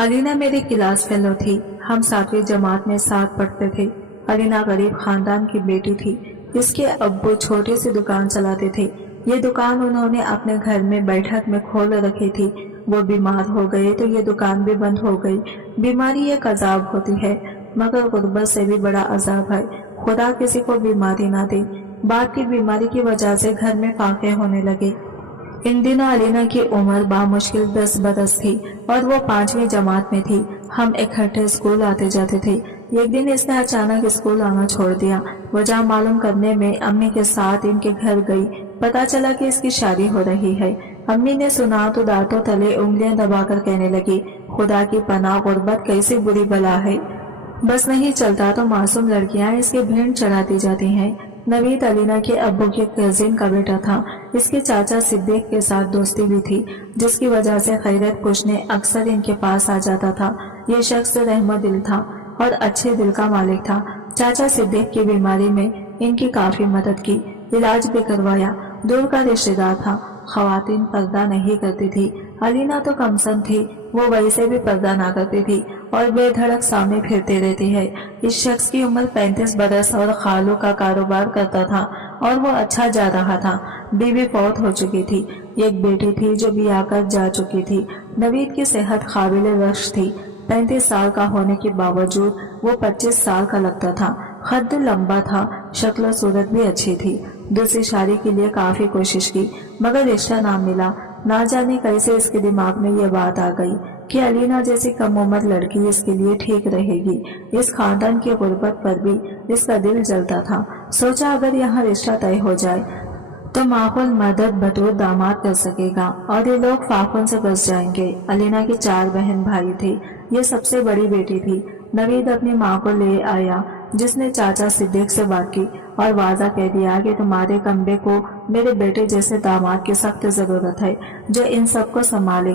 अलीना मेरी class fellow थी। हम 7वीं जमात में साथ पढ़ते थे। अलीना गरीब खानदान की बेटी थी। इसके अब्बू छोटी सी दुकान चलाते थे। ये दुकान उन्होंने अपने घर में बैठक में खोल रखी थी। वो बीमार हो गए तो ये दुकान भी बंद हो गई। बीमारी एक अजाब होती है, मगर गुर्बत से भी बड़ा अजाब है। खुदा किसी को बीमारी ना दे। बाप की बीमारी की वजह से घर में फाके होने लगे। इन दिनों अलीना की उम्र बामुश्किल 10 बरस थी और वो 5वीं जमात में थी। हम इकट्ठे स्कूल आते जाते थे। एक दिन इसने अचानक स्कूल आना छोड़ दिया। वजह मालूम करने में अम्मी के साथ इनके घर गई। पता चला कि इसकी शादी हो रही है। अम्मी ने सुना तो दांतों तले उंगलियां दबाकर कहने लगी, खुदा की पनाह, गुर्बत कैसी बुरी बला है। बस नहीं चलता तो मासूम लड़कियां इसके भेंट चढ़ाती जाती हैं। नवीद अलीना के अब्बू के कजिन का बेटा था। इसके चाचा सिद्दीक के साथ दोस्ती भी थी, जिसकी वजह से खैरत पूछने अक्सर इनके पास आ जाता था। ये शख्स रहमत दिल था और अच्छे दिल का मालिक था। चाचा सिद्दीक की बीमारी में इनकी काफी मदद की, इलाज भी करवाया। दूर का रिश्तेदार था। खवातीन पर्दा नहीं करती थी। अलीना तो कमसन थी, वो वैसे भी पर्दा ना करती थी और बेधड़क सामने फिरते रहती है। इस शख्स की उम्र 35 बरस और खालों का कारोबार करता था और वो अच्छा जा रहा था। बीवी फौत हो चुकी थी। एक बेटी थी जो ब्याह कर जा चुकी थी। नवीद की सेहत काबिल रश्क थी। 35 साल का होने के बावजूद वो 25 साल का लगता था। कद लंबा था, शक्ल सूरत भी अच्छी थी। दूसरी शादी के लिए काफी कोशिश की, मगर रिश्ता ना मिला। ना जाने कैसे इसके दिमाग में ये बात आ गई कि अलीना जैसी कम उम्र लड़की इसके लिए ठीक रहेगी। इस खानदान की गुर्बत पर भी इसका दिल जलता था। सोचा अगर यहाँ रिश्ता तय हो जाए तो माहौल मदद बतौर दामाद कर सकेगा और ये लोग फाखुन से बच जाएंगे। अलीना की 4 बहन भाई थे। ये सबसे बड़ी बेटी थी। नवीद अपनी माँ को ले आया, जिसने चाचा सिद्दीक से बात की और वादा कह दिया कि तुम्हारे कमबे को मेरे बेटे जैसे दामाद की सख्त जरूरत है, जो इन सबको संभाले,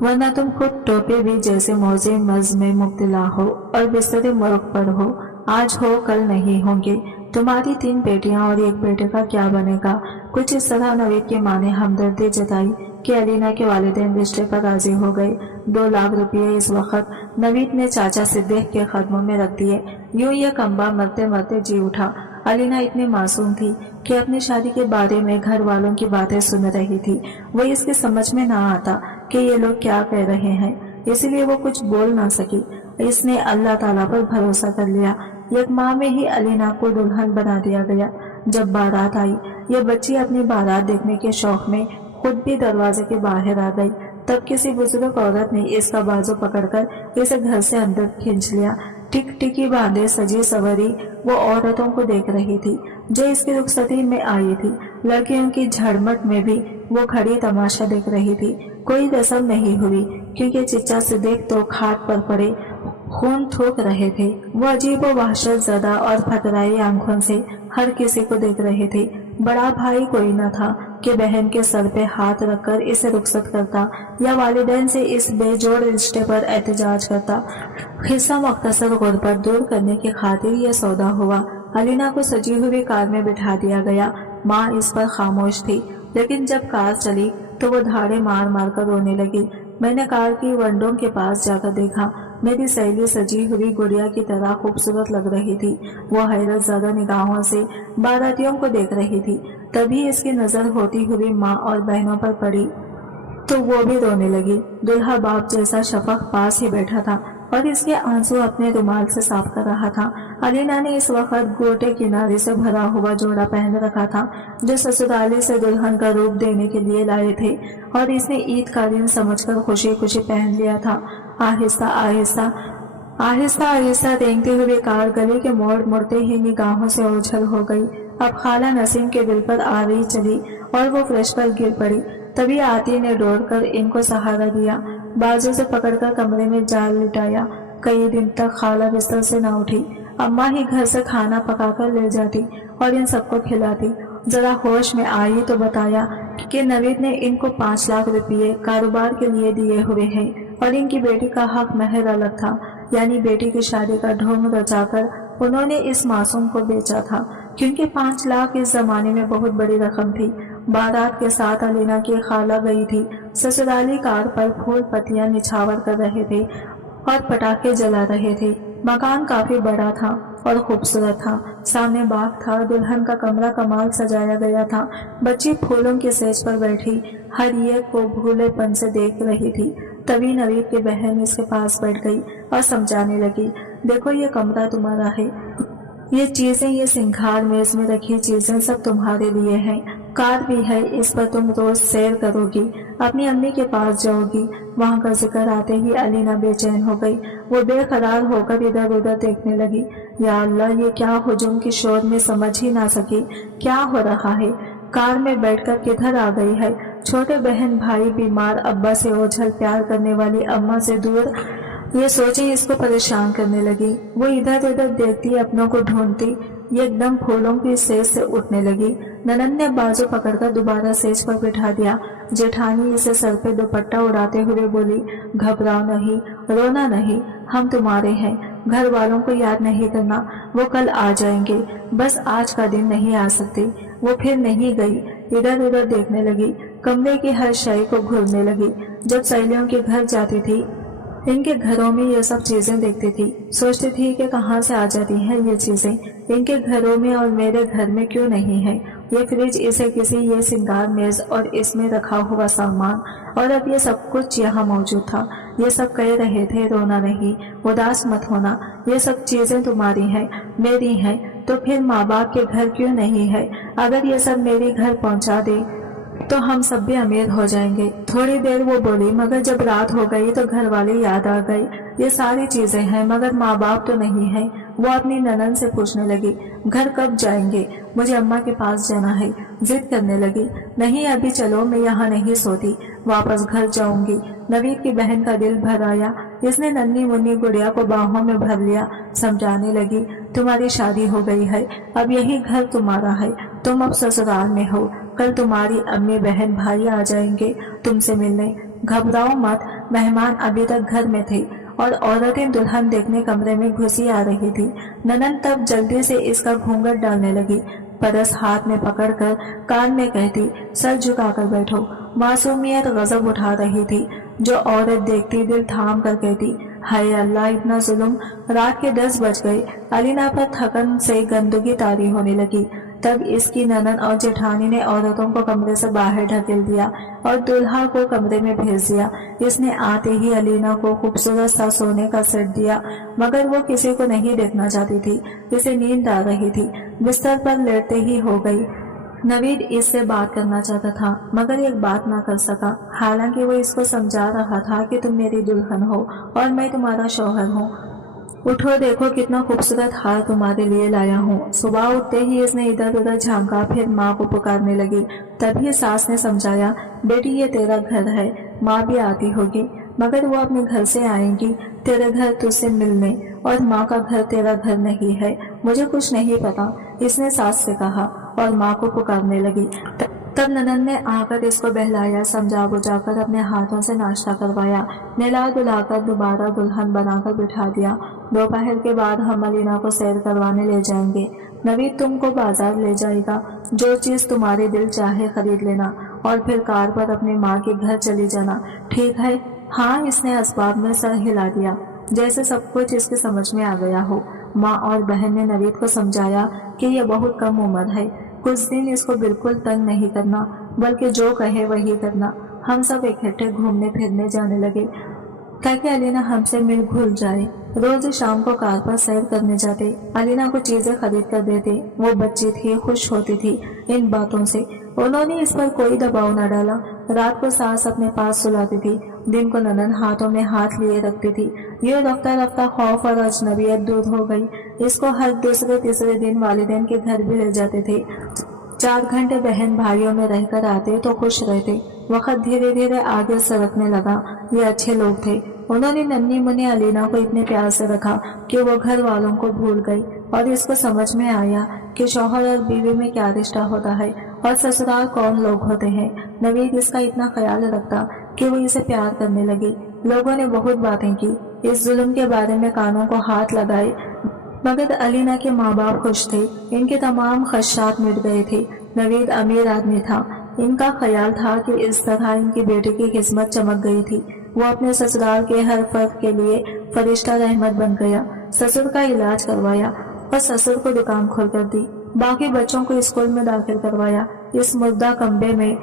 वरना तुम खुद टोपे भी जैसे मौजे मर्ज में मुब्तला हो और बिस्तरे मुर्ग पर हो। आज हो कल नहीं होंगे। तुम्हारी 3 बेटियां और एक बेटे का क्या बनेगा। कुछ इस तरह नवीद की माँ ने हमदर्दी जताई कि अलीना के वालिदैन रिश्ते पर राजी हो गए। 2 लाख रुपये इस वक्त नवीद ने चाचा सिद्दीक के कदमों में रख दिए। यूं यह कम्बा मरते मरते जी उठा। अलीना इतनी मासूम थी कि अपनी शादी के बारे में घर वालों की बातें सुन रही थी। वो इसके समझ में ना आता कि ये लोग क्या कह रहे हैं, इसलिए वो कुछ बोल ना सकी। इसने अल्लाह ताला पर भरोसा कर लिया। एक माह में ही अलीना को दुल्हन बना दिया गया। जब बारात आई, ये बच्ची अपनी बारात देखने के शौक में खुद भी दरवाजे के बाहर आ गई। तब किसी बुजुर्ग औरत ने इसका बाजू पकड़कर इसे घर से अंदर खींच लिया। टिक टिकी बांधे सजी सवरी वो औरतों को देख रही थी जो इसकी रुखसती में आई थी। लड़कियों की झड़मट में भी वो खड़ी तमाशा देख रही थी। कोई रस्म नहीं हुई क्योंकि चिच्चा सिद्दीक तो खाट पर पड़े खून थूक रहे थे। वो अजीब व वहशत ज़दा और फतराई आंखों से हर किसी को देख रहे थे। बड़ा भाई कोई न था कि बहन के सर पे हाथ रखकर इसे रुखसत करता या वालिदैन से इस बेजोड़ रिश्ते पर एहतजाज करता। हिस्सा मुख्तसर गुर्बत दूर करने की खातिर यह सौदा हुआ। अलीना को सजी हुई कार में बिठा दिया गया। माँ इस पर खामोश थी, लेकिन जब कार चली तो वो धाड़े मार मार कर रोने लगी। मैंने कार की विंडो के पास जाकर देखा। मेरी सहेली सजी हुई गुड़िया की तरह खूबसूरत लग रही थी। वो हैरत ज़्यादा निगाहों से बारातियों को देख रही थी। तभी इसकी नज़र होती हुई माँ और बहनों पर पड़ी तो वो भी रोने लगी। दुल्हा बाप जैसा शफक पास ही बैठा था और इसके आंसू अपने रुमाल से साफ कर रहा था। अलीना ने इस वक्त गोटे किनारे से भरा हुआ जोड़ा पहन रखा था जो ससुराली से दुल्हन का रूप देने के लिए लाए थे और इसने ईद का दिन समझकर खुशी खुशी पहन लिया था। आहिस्ता आहिस्ता आहिस्ता आहिस्ता रेंगते हुए कार गली के मोड़ मुड़ते ही निगाहों से ओझल हो गई। अब खाला नसीम के दिल पर आ रही चली और वो फ्रेश पर गिर पड़ी। तभी आती ने दौड़कर इनको सहारा दिया, बाजू से पकड़कर कमरे में जाल लिटाया। कई दिन तक खाला बिस्तर से न उठी। अम्मा ही घर से खाना पकाकर ले जाती और इन सबको खिलाती। जरा होश में आई तो बताया कि नवीद ने इनको 5 लाख रुपये कारोबार के लिए दिए हुए हैं और इनकी बेटी का हक महर अलग था, यानी बेटी की शादी का ढोंग रचाकर उन्होंने इस मासूम को बेचा था, क्योंकि 5 लाख इस जमाने में बहुत बड़ी रकम थी बारात के साथ अलीना की खाला गई थी। ससुराली कार पर फूल पत्तियां निछावर कर रहे थे और पटाखे जला रहे थे। मकान काफी बड़ा था और खूबसूरत था। सामने बाग था। दुल्हन का कमरा कमाल सजाया गया था। बच्ची फूलों की सेज पर बैठी हर एक को भूलेपन से देख रही थी। तभी नवीद की बहन इसके पास बैठ गई और समझाने लगी, देखो ये कमरा तुम्हारा है, ये चीजें, ये सिंगार मेज में रखी चीजें सब तुम्हारे लिए हैं। कार भी है, इस पर तुम रोज सैर करोगी, अपनी अम्मी के पास जाओगी। वहाँ का जिक्र आते ही अलीना बेचैन हो गई। वो बेकरार होकर इधर उधर देखने लगी। या अल्लाह, ये क्या हुजूम की शोर में समझ ही ना सकी क्या हो रहा है। कार में बैठकर किधर आ गई है। छोटे बहन भाई बीमार, अब्बा से ओझल, प्यार करने वाली अम्मा से दूर, ये सोचें इसको परेशान करने लगी। वो इधर उधर देखती, अपनों को ढूंढती। ये एकदम फूलों की सेज से उठने लगी। ननद ने बाजू पकड़कर दोबारा सेज पर बिठा दिया। जेठानी इसे सर पे दुपट्टा उड़ाते हुए बोली, घबराओ नहीं, रोना नहीं, हम तुम्हारे हैं। घर वालों को याद नहीं करना, वो कल आ जाएंगे, बस आज का दिन नहीं आ सकती। वो फिर नहीं गई, इधर उधर देखने लगी। कमरे की हर शय को घूरने लगी। जब सहेलियों के घर जाती थी, इनके घरों में ये सब चीजें देखती थी। सोचती थी कि कहाँ से आ जाती हैं ये चीजें इनके घरों में और मेरे घर में क्यों नहीं है। ये फ्रिज, इसे किसी, ये सिंगार मेज और इसमें रखा हुआ सामान, और अब ये सब कुछ यहाँ मौजूद था। ये सब कह रहे थे, रोना नहीं, उदास मत होना, ये सब चीजें तुम्हारी हैं, मेरी हैं। तो फिर माँ बाप के घर क्यों नहीं है। अगर ये सब मेरे घर पहुँचा दे तो हम सब भी अमीर हो जाएंगे। थोड़ी देर वो बोली, मगर जब रात हो गई तो घर वाले याद आ गए। ये सारी चीजें हैं मगर माँ बाप तो नहीं है। वो अपनी ननद से पूछने लगी, घर कब जाएंगे, मुझे अम्मा के पास जाना है। जिद करने लगी, नहीं अभी चलो, मैं यहाँ नहीं सोती, वापस घर जाऊंगी। नवीद की बहन का दिल भर आया। इसने नन्ही मुन्नी गुड़िया को बाहों में भर लिया। समझाने लगी, तुम्हारी शादी हो गई है, अब यही घर तुम्हारा है, तुम अब ससुराल में हो। कल तुम्हारी अम्मी बहन भाई आ जाएंगे तुमसे मिलने। घबराओ मत, मेहमान अभी तक घर में थे और औरतें दुल्हन देखने कमरे में घुसी आ रही थी। ननद तब जल्दी से इसका घूंघट डालने लगी। परस हाथ में पकड़कर कान में कहती, सर झुकाकर बैठो। मासूमियत गजब उठा रही थी। जो औरत देखती दिल थाम कर कहती, हाय अल्लाह, इतना जुल्म। रात के 10 बज गए। अलीना पर थकन से गंदगी तारी होने लगी। तब इसकी ननद और जेठानी ने औरतों को कमरे से बाहर ढकेल दिया और दूल्हा को कमरे में भेज दिया। इसने आते ही अलीना को खूबसूरत सा सोने का सेट दिया, मगर वो किसी को नहीं देखना चाहती थी। इसे नींद आ रही थी। बिस्तर पर लेटते ही हो गई। नवीद इससे बात करना चाहता था मगर एक बात ना कर सका। हालांकि वो इसको समझा रहा था कि तुम मेरी दुल्हन हो और मैं तुम्हारा शौहर हूँ। उठो, देखो कितना खूबसूरत हार तुम्हारे लिए लाया हूँ। सुबह उठते ही इसने इधर उधर झांका, फिर माँ को पुकारने लगी। तभी सास ने समझाया, बेटी ये तेरा घर है, माँ भी आती होगी, मगर वो अपने घर से आएंगी तेरे घर तुझसे मिलने, और माँ का घर तेरा घर नहीं है। मुझे कुछ नहीं पता, इसने सास से कहा और माँ को पुकारने लगी। तब ननद ने आकर इसको बहलाया, समझा बुझाकर अपने हाथों से नाश्ता करवाया, नहला धुलाकर दोबारा दुल्हन बनाकर बिठा दिया। दोपहर के बाद हम अलीना को सैर करवाने ले जाएंगे। नवीद तुमको बाजार ले जाएगा, जो चीज तुम्हारे दिल चाहे खरीद लेना, और फिर कार पर अपनी माँ के घर चली जाना, ठीक है। हाँ, इसने असबाब में सर हिला दिया, जैसे सब कुछ इसके समझ में आ गया हो। माँ और बहन ने नवीद को समझाया कि यह बहुत कम उम्र है, कुछ दिन इसको बिल्कुल तंग नहीं करना, बल्कि जो कहे वही करना। हम सब इकट्ठे घूमने फिरने जाने लगे ताकि अलीना हमसे मिल घुल जाए। रोज शाम को कार पर सैर करने जाते, अलीना को चीजें खरीद कर देते। वो बच्ची थी, खुश होती थी इन बातों से। उन्होंने इस पर कोई दबाव न डाला। रात को सास अपने पास सुलाती थी, दिन को ननद हाथों में हाथ लिए रखती थी। ये रफ्ता रफ्ता खौफ और अजनबियत दूर हो गई। इसको हर दूसरे तीसरे दिन वालिदैन के घर भी ले जाते थे। 4 घंटे बहन भाइयों में रहकर आते तो खुश रहते। वक्त धीरे धीरे आगे सरकने लगा। ये अच्छे लोग थे। उन्होंने नन्ही मुन्नी अलीना को इतने प्यार से रखा कि वो घर वालों को भूल गई, और इसको समझ में आया कि शौहर और बीवी में क्या रिश्ता होता है और ससुराल कौन लोग होते हैं। नवीद इसका इतना ख्याल रखता कि वो इसे प्यार करने लगी। लोगों ने बहुत बातें की, इस जुल्म के बारे में कानों को हाथ लगाए, मगर अलीना के माँ बाप खुश थे। इनके तमाम खदशात मिट गए थे। नवीद अमीर आदमी था, ان کا خیال تھا کہ اس طرح ان کی بیٹی کی قسمت چمک گئی تھی۔ وہ اپنے سسرال کے ہر فرد کے لیے فرشتہ رحمت بن گیا۔ سسر کا علاج کروایا اور سسر کو دکان کھول کر دی۔ باقی بچوں کو اسکول میں داخل کروایا۔ اس مردہ کمبے میں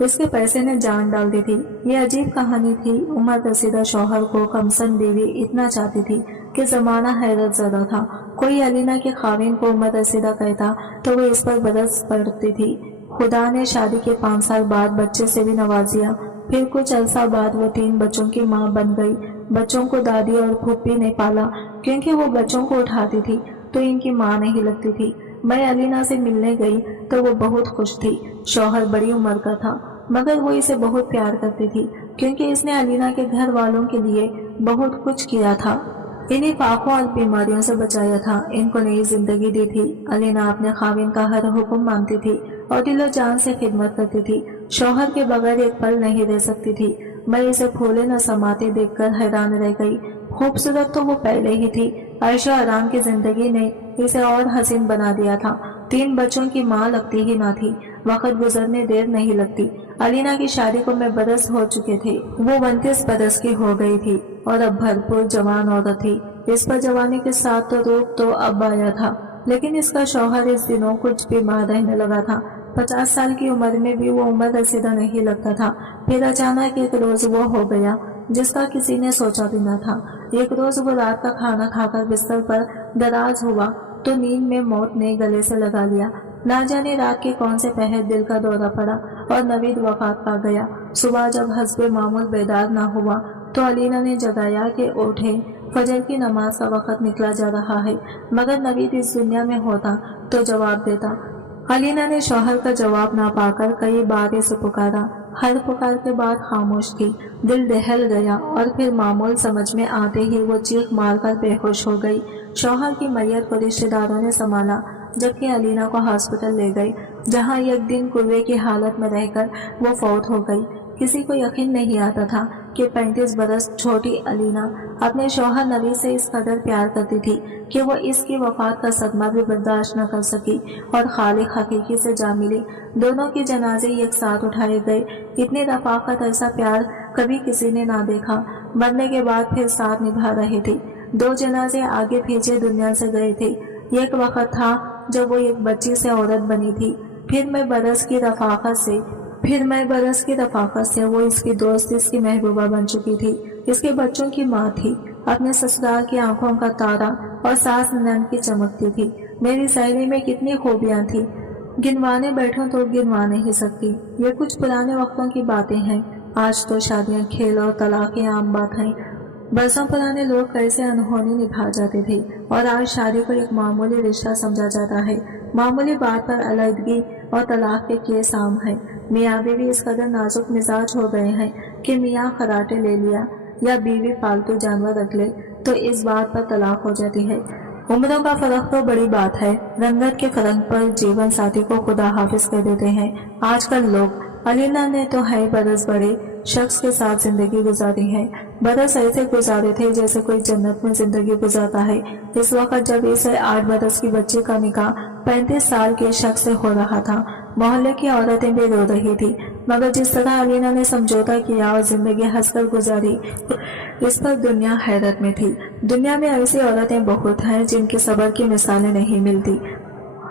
اس کے پیسے نے جان ڈال دی تھی۔ یہ عجیب کہانی تھی۔ عمر رسیدہ شوہر کو کمسن بیوی اتنا چاہتی تھی کہ زمانہ حیرت زدہ تھا۔ کوئی علینا کے خاوند کو عمر رسیدہ کہتا تو وہ اس پر برس پڑتی تھی۔ خدا نے شادی کے 5 سال بعد بچے سے بھی نوازیا۔ پھر کچھ عرصہ بعد وہ 3 بچوں کی ماں بن گئی۔ بچوں کو دادی اور پھوپھی نے پالا، کیونکہ وہ بچوں کو اٹھاتی تھی تو ان کی ماں نہیں لگتی تھی۔ میں علینا سے ملنے گئی تو وہ بہت خوش تھی۔ شوہر بڑی عمر کا تھا، مگر وہ اسے بہت پیار کرتی تھی، کیونکہ اس نے علینا کے گھر والوں کے لیے بہت کچھ کیا تھا۔ انہیں پاکوں اور بیماریوں سے بچایا تھا، ان کو نئی زندگی دی تھی۔ علینا اپنے خاوند کا ہر حکم مانتی تھی اور دل و جان سے خدمت کرتی تھی۔ شوہر کے بغیر ایک پل نہیں رہ سکتی تھی۔ میں اسے پھولے نہ سماتے دیکھ کر حیران رہ گئی۔ خوبصورت تو وہ پہلے ہی تھی، عیش و آرام کی زندگی نے اسے اور حسین بنا دیا تھا۔ 3 بچوں کی ماں لگتی ہی نہ تھی۔ وقت گزرنے دیر نہیں لگتی۔ علینا کی شادی کو میں برس ہو چکے تھے۔ وہ 29 برس کی ہو گئی تھی اور اب بھرپور جوان عورت تھی۔ اس پر جوانی کے ساتھ تو روپ تو اب آیا تھا، لیکن اس کا شوہر اس دنوں کچھ بیمار رہنے لگا تھا۔ 50 سال کی عمر میں بھی وہ عمر رسیدہ نہیں لگتا تھا۔ پھر اچانک ایک روز وہ ہو گیا جس کا کسی نے سوچا بھی نہ تھا۔ ایک روز وہ رات کا کھانا کھا کر بستر پر دراز ہوا تو نیند میں موت نے گلے سے لگا لیا۔ نہ جانے رات کے کون سے پہر دل کا دورہ پڑا اور نوید وفات پا گیا۔ صبح جب حسب معمول بیدار نہ ہوا تو علینا نے جگایا کہ اٹھے، فجر کی نماز کا وقت نکلا جا رہا ہے۔ مگر نوید اس دنیا میں ہوتا تو جواب دیتا۔ علینا نے شوہر کا جواب نہ پا کر کئی بار اسے پکارا۔ ہر پکار کے بعد خاموش تھی۔ دل دہل گیا اور پھر معمول سمجھ میں آتے ہی وہ چیخ مار کر بے ہوش ہو گئی۔ شوہر کی میت کو رشتہ داروں نے سنبھالا، جبکہ علینا کو ہاسپٹل لے گئے، جہاں ایک دن کوے کی حالت میں رہ کر وہ فوت ہو گئی۔ کسی کو یقین نہیں آتا تھا کہ 35 برس چھوٹی علینا اپنے شوہر نوید سے اس قدر پیار کرتی تھی کہ وہ اس کی وفات کا صدمہ بھی برداشت نہ کر سکی اور خالق حقیقی سے جا ملی۔ دونوں کے جنازے ایک ساتھ اٹھائے گئے۔ اتنی رفاقت، ایسا پیار کبھی کسی نے نہ دیکھا۔ مرنے کے بعد پھر ساتھ نبھا رہے تھے۔ 2 جنازے آگے پیچھے دنیا سے گئے تھے۔ ایک وقت تھا جب وہ ایک بچی سے عورت بنی تھی، پھر میں برس کی رفاقت سے وہ اس کی دوست، اس کی محبوبہ بن چکی تھی، اس کے بچوں کی ماں تھی، اپنے سسرال کی آنکھوں کا تارا اور ساس نند کی چمکتی تھی۔ میری سہیلی میں کتنی خوبیاں تھیں، گنوانے بیٹھوں تو گنوا نہیں سکتی۔ یہ کچھ پرانے وقتوں کی باتیں ہیں، آج تو شادیاں کھیل اور طلاقیں عام بات ہیں۔ برسوں پرانے لوگ کیسے انہونی نبھا جاتے تھے اور آج شادی کو ایک معمولی رشتہ سمجھا جاتا ہے۔ معمولی بات پر علیحدگی اور طلاق کے کیس عام ہیں۔ میاں بیوی اس قدر نازک مزاج ہو گئے ہیں کہ میاں خراٹے لے لیا یا بیوی پالتو جانور رکھ لے تو اس بات پر طلاق ہو جاتی ہے۔ عمروں کا فرق تو بڑی بات ہے، رنگت کے فرق پر جیون ساتھی کو خدا حافظ کہہ دیتے ہیں آج کل لوگ۔ علینا نے تو ہے برس بڑے شخص کے ساتھ زندگی گزاری ہے۔ برس ایسے گزارے تھے جیسے کوئی جنت میں زندگی گزارتا ہے۔ اس وقت جب اسے 8 برس کی بچی کا نکاح 35 سال کے شخص سے ہو رہا تھا، محلے کی عورتیں بھی رو رہی تھی، مگر جس طرح علینا نے سمجھوتا کیا اور زندگی ہنس کر گزاری، اس پر دنیا حیرت میں تھی۔ دنیا میں ایسی عورتیں بہت ہیں جن کے صبر کی مثالیں نہیں ملتی۔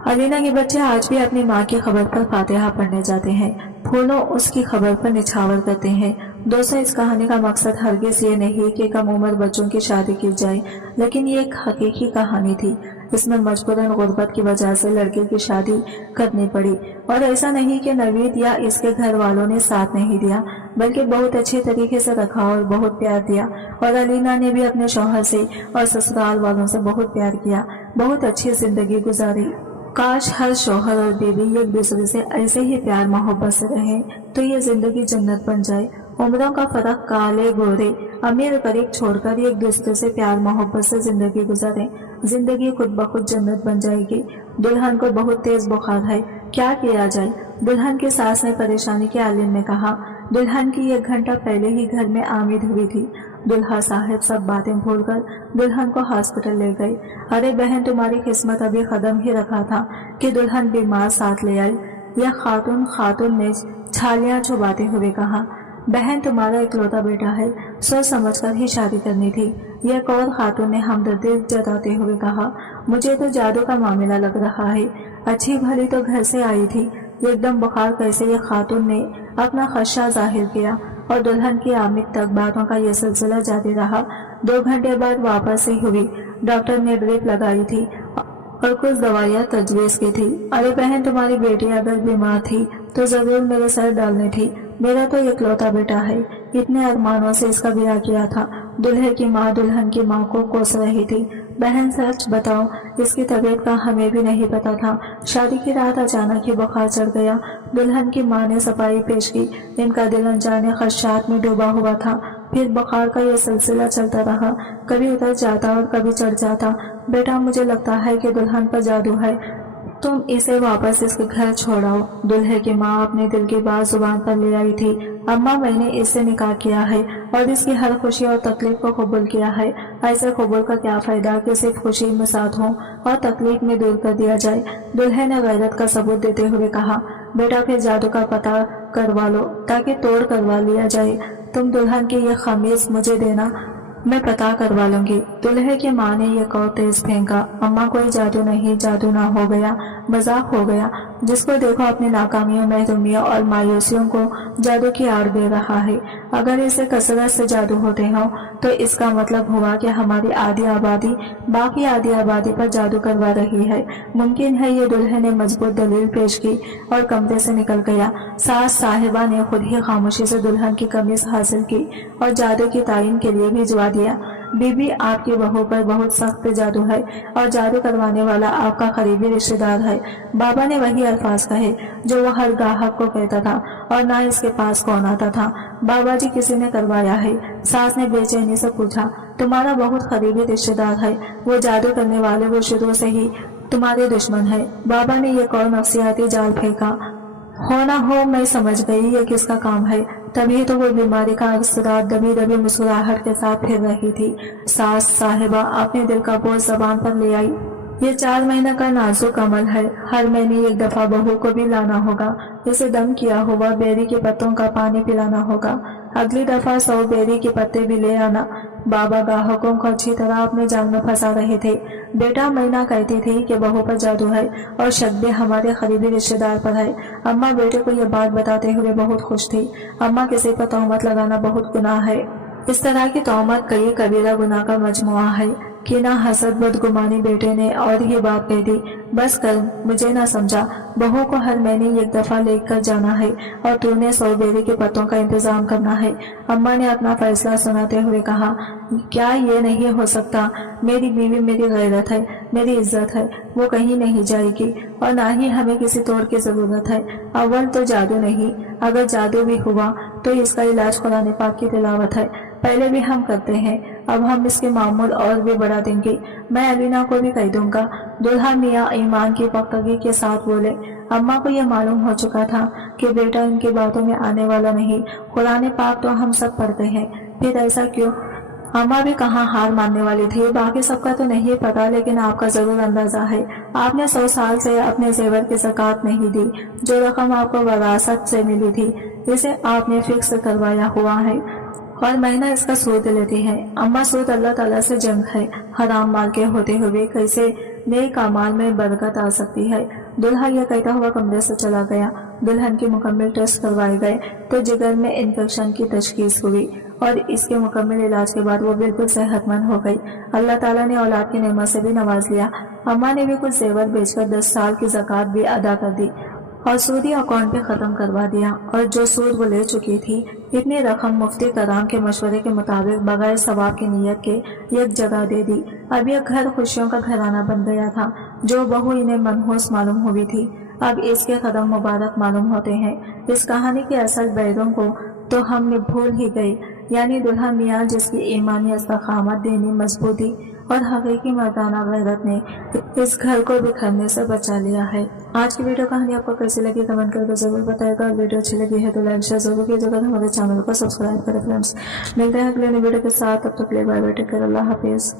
علینا کے بچے آج بھی اپنی ماں کی خبر پر فاتحہ پڑھنے جاتے ہیں، پھولوں اس کی خبر پر نچھاور کرتے ہیں۔ دوستوں، اس کہانی کا مقصد ہرگز یہ نہیں کہ کم عمر بچوں کی شادی کی جائے، لیکن یہ ایک حقیقی کہانی تھی۔ اس میں مجبوراً غربت کی وجہ سے لڑکے کی شادی کرنی پڑی، اور ایسا نہیں کہ نوید یا اس کے گھر والوں نے ساتھ نہیں دیا، بلکہ بہت اچھے طریقے سے رکھا اور بہت پیار دیا۔ اور علینا نے بھی اپنے شوہر سے اور سسرال والوں سے بہت پیار کیا، بہت اچھی زندگی گزاری۔ کاش ہر شوہر اور بیوی ایک دوسرے سے ایسے ہی پیار محبت سے رہیں تو یہ زندگی جنت بن جائے۔ عمروں کا فرق، کالے گورے، امیر غریب چھوڑ کر ایک دوسرے سے پیار محبت سے زندگی گزاریں، زندگی خود بخود جنت بن جائے گی۔ دلہن کو بہت تیز بخار ہے، کیا کیا جائے؟ دلہن کی ساس نے پریشانی کے عالم میں کہا۔ دلہن کی 1 گھنٹہ پہلے ہی گھر میں آمد ہوئی تھی۔ دلہا صاحب سب باتیں بھول کر دلہن کو ہاسپٹل لے گئے۔ ارے بہن، تمہاری قسمت ابھی قدم ہی رکھا تھا کہ دلہن بیمار ساتھ لے آئی۔ यह खातून ने छालियां छुपाते हुए कहा। बहन, तुम्हारा इकलौता बेटा है, सोच समझकर ही शादी करनी थी। यह कौर खातून ने हमदर्दी जताते हुए कहा। मुझे तो जादू का मामला लग रहा है। अच्छी भली तो घर से आई थी, एकदम बुखार कैसे। यह खातून ने अपना खदशा जाहिर किया और दुल्हन की आमद तक बातों का यह सिलसिला जारी रहा। 2 घंटे बाद वापस ही हुई। डॉक्टर ने ड्रिप लगाई थी और कुछ दवाइयाँ तजवीज़ की थी। अरे बहन, तुम्हारी बेटी अगर बीमार थी तो जरूर मेरे सर डालनी थी। मेरा तो इकलौता बेटा है, इतने अरमानों से इसका ब्याह किया था। दुल्हे की माँ दुल्हन की माँ को कोस रही थी। बहन, सच बताओ, इसकी तबीयत का हमें भी नहीं पता था। शादी की रात अचानक ही बुखार चढ़ गया। दुल्हन की माँ ने सफाई पेश की। इनका दिल अनजाने खदशात में डूबा हुआ था। फिर बुखार का यह सिलसिला चलता रहा, कभी उतर जाता और कभी चढ़ जाता। बेटा, मुझे लगता है कि दुल्हन पर जादू है, तुम इसे वापस इसके घर छोड़ाओ। दुल्हे की माँ अपने दिल की बात जुबान पर ले आई थी। अम्मा, मैंने इससे निकाह किया है और इसकी हर खुशी और तकलीफ को कबूल किया है। ऐसे कबूल का क्या फायदा कि सिर्फ खुशी में साथ हो और तकलीफ में दूर कर दिया जाए। दुल्हे ने गैरत का सबूत देते हुए कहा। बेटा, फिर जादू का पता करवा लो ताकि तोड़ करवा लिया जाए। तुम दुल्हन की ये खमीज मुझे देना, मैं पता करवा लूंगी। दुल्हे की माँ ने यह कौर तेज फेंका। अम्मा, कोई जादू नहीं, जादू ना हो गया, मजाक हो गया। जिसको देखो अपनी नाकामियों, महरूमियों और मायूसियों को जादू की आड़ दे रहा है। अगर इसे कसरत से जादू होते हो तो इसका मतलब हुआ कि हमारी आधी आबादी बाकी आधी आबादी पर जादू करवा रही है। मुमकिन है। ये दुल्हे ने मजबूत दलील पेश की और कमरे से निकल गया। सास साहिबा ने खुद ही खामोशी से दुल्हन की कमीज हासिल की और जादू की तायीन के लिए भिजवा दिया। बीबी, आपकी बहू पर बहुत सख्त जादू है और जादू करवाने वाला आपका करीबी रिश्तेदार है। बाबा ने वही अल्फाज कहे जो वह हर ग्राहक को कहता था और ना इसके पास कौन आता था। बाबा जी, किसी ने करवाया है? सास ने बेचैनी से पूछा। तुम्हारा बहुत करीबी रिश्तेदार है, वो जादू करने वाले, वो शुरू से ही तुम्हारे दुश्मन है। बाबा ने यह कौन नफसियाती जाल फेंका। हो ना हो, मैं समझ गई ये किसका काम है। तभी तो वो बीमारी का असरात दबी दबी मुस्कुराहट के साथ फिर रही थी। सास साहिबा अपने दिल का बोझ जबान पर ले आई। ये 4 महीने का नाजुक अमल है। हर महीने 1 दफा बहू को भी लाना होगा। इसे दम किया हुआ बेरी के पत्तों का पानी पिलाना होगा। अगली दफा 100 बेरी के पत्ते भी ले आना। बाबा ग्राहकों को अच्छी तरह अपने जाल में फंसा रहे थे। बेटा, मैना कहती थी कि बहू पर जादू है और शक भी हमारे करीबी रिश्तेदार पर है। अम्मा बेटे को यह बात बताते हुए बहुत खुश थी। अम्मा, किसी पर तोहमत लगाना बहुत गुनाह है। इस तरह की तोहमत कई कबीरा गुनाह का मजमुआ है। कीना, हसद, बदगुमानी। बेटे ने और ये बात कह दी। बस कर, मुझे ना समझा। बहू को हर महीने 1 दफा लेकर जाना है और तूने 100 बेरी के पत्तों का इंतजाम करना है। अम्मा ने अपना फैसला सुनाते हुए कहा। क्या ये नहीं हो सकता? मेरी बीवी मेरी गैरत है, मेरी इज्जत है, वो कहीं नहीं जाएगी और ना ही हमें किसी तोड़ की जरूरत है। अव्वल तो जादू नहीं, अगर जादू भी हुआ तो इसका इलाज कुरान पाक की तिलावत है। पहले भी हम करते हैं, अब हम इसके मामूल और भी बढ़ा देंगे। मैं अलीना को भी कह दूंगा। दुल्हा मियाँ ईमान की पख्तगी के साथ बोले। अम्मा को यह मालूम हो चुका था कि बेटा इनकी बातों में आने वाला नहीं। कुरान पाक तो हम सब पढ़ते हैं, फिर ऐसा क्यों? अम्मा भी कहाँ हार मानने वाली थी। बाकी सबका तो नहीं पता, लेकिन आपका जरूर अंदाजा है। आपने 100 साल से अपने जेवर की ज़कात नहीं दी। जो रकम आपको वरासत से मिली थी, इसे आपने फिक्स करवाया हुआ है और महीना इसका सूद लेती है। अम्मा, सूद अल्लाह ताला से जंग है। हराम माल के होते हुए कैसे नेक अमाल में बरकत आ सकती है। दुल्हा यह कहता हुआ कमरे से चला गया। दुल्हन की मुकम्मल टेस्ट करवाए गए तो जिगर में इन्फेक्शन की तशखीस हुई और इसके मुकम्मल इलाज के बाद वो बिल्कुल सेहतमंद हो गई। अल्लाह ताला ने औलाद की नेमत से भी नवाज लिया। अम्मा ने भी कुछ जेवर बेचकर 10 साल की ज़कात भी अदा कर दी और सूदी अकाउंट पे ख़त्म करवा दिया और जो सूद वो ले चुकी थी, इतनी रकम मुफ्ती कराम के मशवरे के मुताबिक बगैर सवाब की नीयत के एक जगह दे दी। अब यह घर खुशियों का घराना बन गया था। जो बहू इन्हें मनहूस मालूम हुई थी, अब इसके कदम मुबारक मालूम होते हैं। इस कहानी के असल बैरों को तो हम भूल ही गए, यानी दुल्हा मियाँ जिसकी ईमानी इस्तकामत, दीनी मजबूती और हकीकी मर्दाना गैरत ने इस घर को बिखरने से बचा लिया है। आज की वीडियो कहानी आपको कैसी लगी कमेंट करके जरूर बताएगा। वीडियो अच्छी लगी है तो लाइक शेयर जरूर कीजिएगा। हमारे चैनल को सब्सक्राइब करें फ्रेंड्स। मिलते हैं अगले वीडियो के साथ, तब तक के लिए बाय बाय, टेक केयर, अल्लाह हाफिज़।